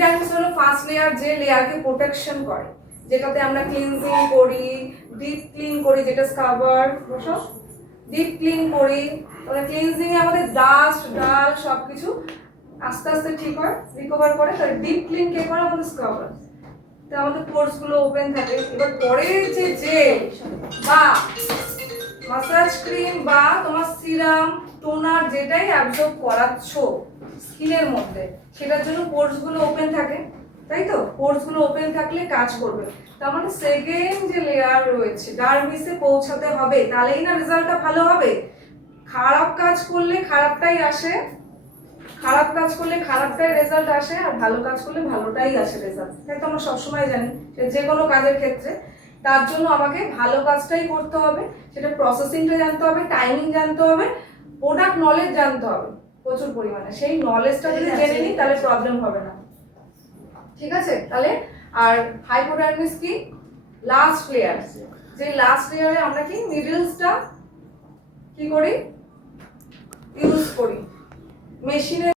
Epidermis হলো first layer, যে লেয়ারকে protection করে, যেটাতে আমরা ক্লিনজিং করি, ডিপ ক্লিন করি, যেটা স্কাবার বসো, ডিপ ক্লিন করি। তাহলে ক্লিনজিং এ আমাদের ডাস্ট ডাল সবকিছু আস্তে আস্তে ঠিক হয়, রিকভার করে। তাহলে ডিপ ক্লিন কে করে? আমাদের স্কাবার। তো আমাদের পোর্স গুলো ওপেন থাকে। এবার পরে যে জেল বা মাসাজ ক্রিম বা তোমার সিরাম টোনার যেটাই অ্যাবজর্ব করাচ্ছ স্কিনের মধ্যে, সেটার জন্য পোর্স গুলো ওপেন থাকে, তাই তো? পোর্স গুলো ওপেন থাকলে কাজ করবে। তার মানে সেকেন্ড যে লেয়ার রয়েছে ডার্মিসে পৌঁছাতে হবে, তাহলেই না রেজাল্টটা ভালো হবে। খারাপ কাজ করলে খারাপটাই আসে, খারাপ কাজ করলে খারাপটাই রেজাল্ট আসে, আর ভালো কাজ করলে ভালোটাই আসে রেজাল্ট। তাই তো আমরা সবসময় জানি যে কোনো কাজের ক্ষেত্রে। তার জন্য আমাকে ভালো কাজটাই করতে হবে, সেটা প্রসেসিংটা জানতে হবে, টাইমিং জানতে হবে, প্রোডাক্ট নলেজ জানতে হবে প্রচুর পরিমাণে। সেই নলেজটা যদি জেনে নিই তাহলে প্রবলেম হবে না, ঠিক আছে? তাহলে আর হাইপোডার্মিস কি? Last layer. যে লাস্ট লেয়ারে আমরা কি নিডলসটা কি করি? ইউজ করি মেশিনে।